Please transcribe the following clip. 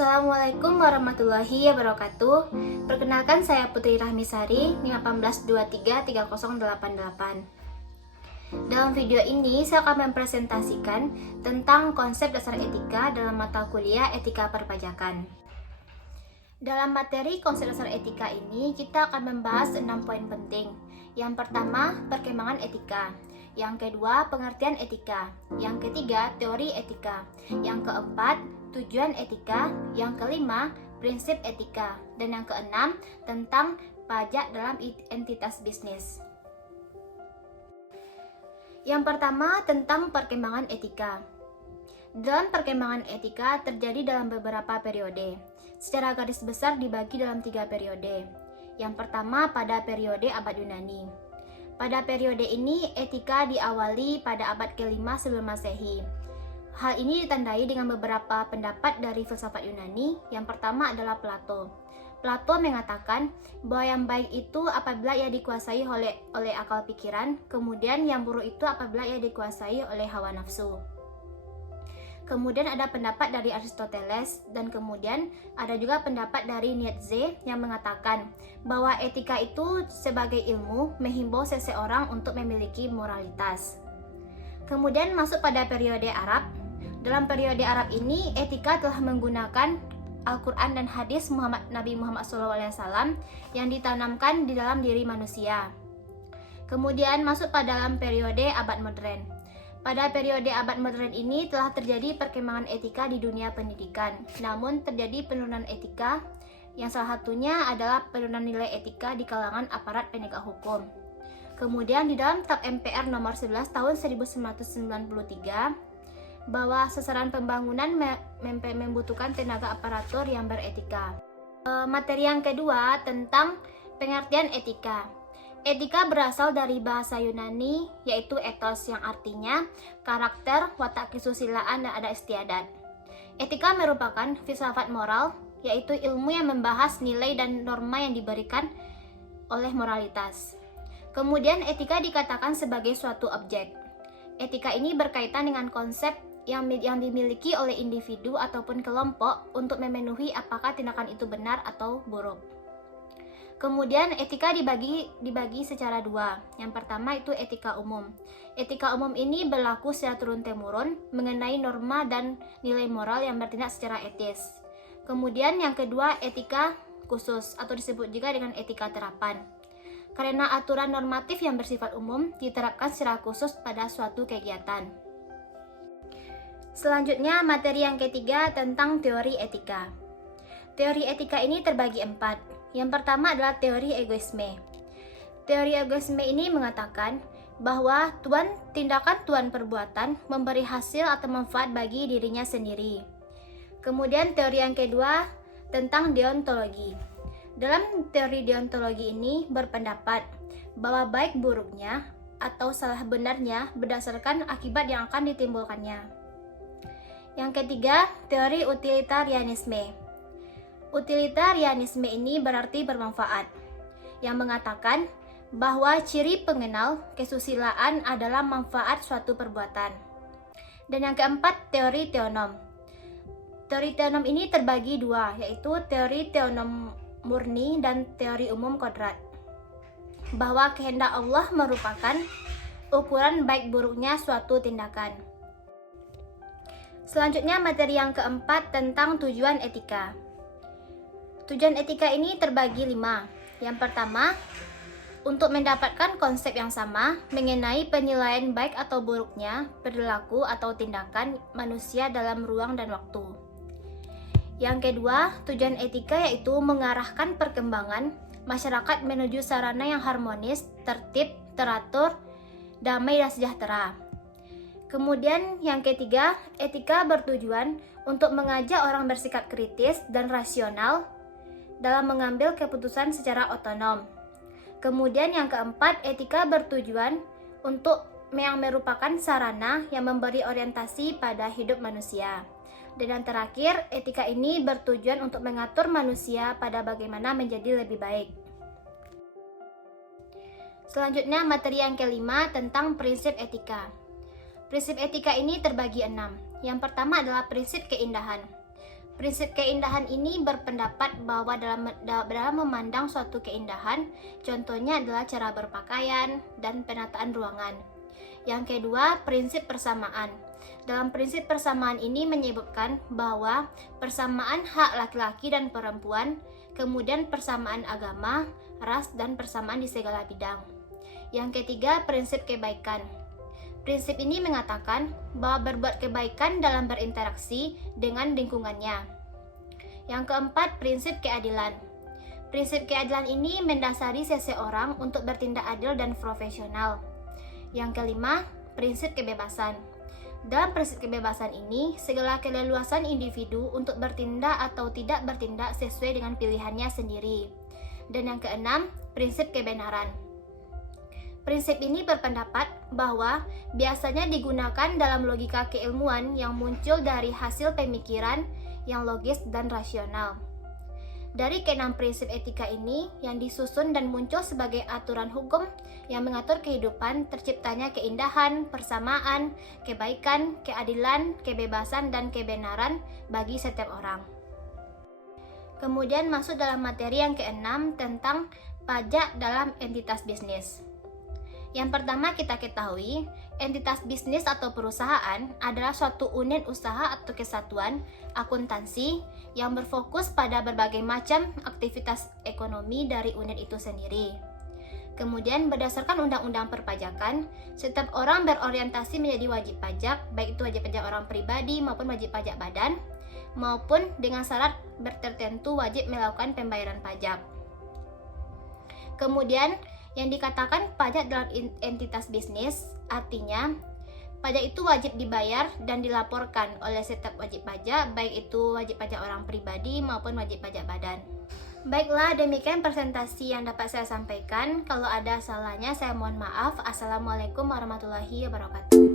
Assalamualaikum warahmatullahi wabarakatuh. Perkenalkan, saya Putri Rahmisari 518233088. Dalam video ini saya akan mempresentasikan tentang konsep dasar etika dalam mata kuliah etika perpajakan. Dalam materi konsep dasar etika ini kita akan membahas 6 poin penting. Yang pertama, perkembangan etika. Yang kedua, pengertian etika. Yang ketiga, teori etika. Yang keempat, tujuan etika. Yang kelima, prinsip etika. Dan yang keenam, tentang pajak dalam entitas bisnis. Yang pertama, tentang perkembangan etika. Dalam perkembangan etika terjadi dalam beberapa periode. Secara garis besar dibagi dalam 3 periode. Yang pertama, pada periode abad Yunani. Pada periode ini, etika diawali pada abad ke-5 sebelum Masehi. Hal ini ditandai dengan beberapa pendapat dari filsafat Yunani. Yang pertama adalah Plato. Plato mengatakan bahwa yang baik itu apabila ia dikuasai oleh akal pikiran, kemudian yang buruk itu apabila ia dikuasai oleh hawa nafsu. Kemudian ada pendapat dari Aristoteles, dan kemudian ada juga pendapat dari Nietzsche yang mengatakan bahwa etika itu sebagai ilmu menghimbau seseorang untuk memiliki moralitas. Kemudian masuk pada periode Arab. Dalam periode Arab ini, etika telah menggunakan Al-Quran dan hadis Nabi Muhammad SAW yang ditanamkan di dalam diri manusia. Kemudian masuk pada dalam periode abad modern. Pada periode abad modern ini telah terjadi perkembangan etika di dunia pendidikan. Namun terjadi penurunan etika yang salah satunya adalah penurunan nilai etika di kalangan aparat penegak hukum. Kemudian di dalam TAP MPR nomor 11 tahun 1993 bahwa sasaran pembangunan membutuhkan tenaga aparatur yang beretika. Materi yang kedua tentang pengertian etika. Etika berasal dari bahasa Yunani, yaitu ethos yang artinya karakter, watak kesusilaan, dan adat istiadat. Etika merupakan filsafat moral, yaitu ilmu yang membahas nilai dan norma yang diberikan oleh moralitas. Kemudian etika dikatakan sebagai suatu objek. Etika ini berkaitan dengan konsep yang dimiliki oleh individu ataupun kelompok untuk memenuhi apakah tindakan itu benar atau buruk. Kemudian etika dibagi secara dua. Yang pertama itu etika umum. Etika umum ini berlaku secara turun-temurun mengenai norma dan nilai moral yang bertindak secara etis. Kemudian yang kedua etika khusus atau disebut juga dengan etika terapan. Karena aturan normatif yang bersifat umum diterapkan secara khusus pada suatu kegiatan. Selanjutnya materi yang ketiga tentang teori etika. Teori etika ini terbagi 4. Yang pertama adalah teori egoisme. Teori egoisme ini mengatakan bahwa tindakan tuan perbuatan memberi hasil atau manfaat bagi dirinya sendiri. Kemudian teori yang kedua tentang deontologi. Dalam teori deontologi ini berpendapat bahwa baik buruknya atau salah benarnya berdasarkan akibat yang akan ditimbulkannya. Yang ketiga, teori utilitarianisme. Utilitarianisme ini berarti bermanfaat, yang mengatakan bahwa ciri pengenal kesusilaan adalah manfaat suatu perbuatan. Dan yang keempat, teori teonom. Teori teonom ini terbagi dua, yaitu teori teonom murni dan teori umum kodrat. Bahwa kehendak Allah merupakan ukuran baik buruknya suatu tindakan. Selanjutnya materi yang keempat tentang tujuan etika. Tujuan etika ini terbagi 5. Yang pertama, untuk mendapatkan konsep yang sama mengenai penilaian baik atau buruknya perilaku atau tindakan manusia dalam ruang dan waktu. Yang kedua, tujuan etika yaitu mengarahkan perkembangan masyarakat menuju sarana yang harmonis, tertib, teratur, damai, dan sejahtera. Kemudian yang ketiga, etika bertujuan untuk mengajak orang bersikap kritis dan rasional dalam mengambil keputusan secara otonom. Kemudian yang keempat, etika bertujuan untuk yang merupakan sarana yang memberi orientasi pada hidup manusia. Dan yang terakhir, etika ini bertujuan untuk mengatur manusia pada bagaimana menjadi lebih baik. Selanjutnya materi yang kelima tentang prinsip etika. Prinsip etika ini terbagi 6. Yang pertama adalah prinsip keindahan. Prinsip keindahan ini berpendapat bahwa dalam memandang suatu keindahan, contohnya adalah cara berpakaian dan penataan ruangan. Yang kedua, prinsip persamaan. Dalam prinsip persamaan ini menyebutkan bahwa persamaan hak laki-laki dan perempuan, kemudian persamaan agama, ras, dan persamaan di segala bidang. Yang ketiga, prinsip kebaikan. Prinsip ini mengatakan bahwa berbuat kebaikan dalam berinteraksi dengan lingkungannya. Yang keempat, prinsip keadilan. Prinsip keadilan ini mendasari seseorang untuk bertindak adil dan profesional. Yang kelima, prinsip kebebasan. Dalam prinsip kebebasan ini, segala keleluasan individu untuk bertindak atau tidak bertindak sesuai dengan pilihannya sendiri. Dan yang keenam, prinsip kebenaran. Prinsip ini berpendapat bahwa biasanya digunakan dalam logika keilmuan yang muncul dari hasil pemikiran yang logis dan rasional. Dari keenam prinsip etika ini yang disusun dan muncul sebagai aturan hukum yang mengatur kehidupan, terciptanya keindahan, persamaan, kebaikan, keadilan, kebebasan, dan kebenaran bagi setiap orang. Kemudian masuk dalam materi yang keenam tentang pajak dalam entitas bisnis. Yang pertama kita ketahui, entitas bisnis atau perusahaan adalah suatu unit usaha atau kesatuan akuntansi yang berfokus pada berbagai macam aktivitas ekonomi dari unit itu sendiri. Kemudian berdasarkan undang-undang perpajakan, setiap orang berorientasi menjadi wajib pajak, baik itu wajib pajak orang pribadi maupun wajib pajak badan, maupun dengan syarat tertentu wajib melakukan pembayaran pajak. Kemudian yang dikatakan pajak dalam entitas bisnis, artinya pajak itu wajib dibayar dan dilaporkan oleh setiap wajib pajak, baik itu wajib pajak orang pribadi maupun wajib pajak badan. Baiklah, demikian presentasi yang dapat saya sampaikan. Kalau ada salahnya, saya mohon maaf. Assalamualaikum warahmatullahi wabarakatuh.